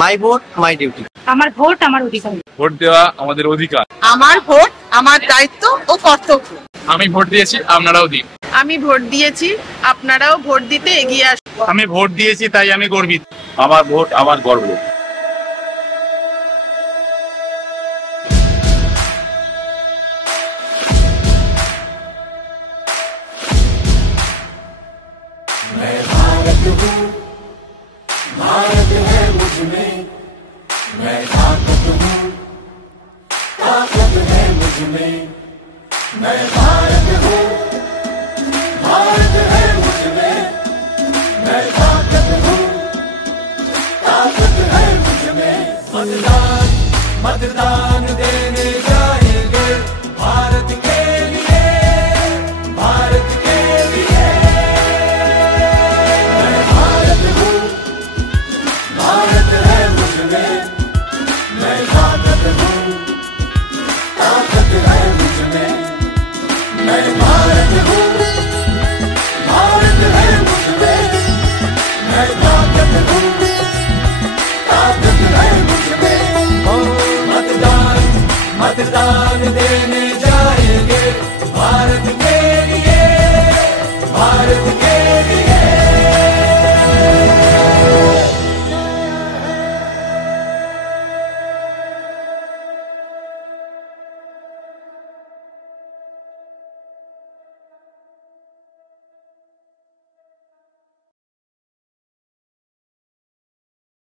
My vote my duty. আমার vote আমার অধিকার। ভোট দেওয়া আমাদের অধিকার। আমার ভোট আমার দায়িত্ব ও কর্তব্য। আমি ভোট দিয়েছি, আপনারাও দিন। আমি ভোট দিয়েছি, আপনারাও ভোট দিতে এগিয়ে আসুন। আমি ভোট দিয়েছি, তাই আমি গর্বিত। আমার ভোট আমার গর্ব। मैं भारत हूँ, भारत है मुझ में, मैं ताकत हूँ, ताकत है मुझ में। मैं भारत हूँ, भारत है मुझ में, मैं ताकत हूँ, ताकत है मुझ में। मतदान मतदान देने जाएंगे भारत के लिए, भारत के लिए। मैं भारत हूँ, भारत है मुझ में, मैं ताकत हूँ, ताकत है मुझ में। मैं भारत हूँ, भारत है मुझ में, मैं ताकत हूँ, ताकत है मुझ में। मतदान मतदान देने जाएंगे भारत के लिए, भारत के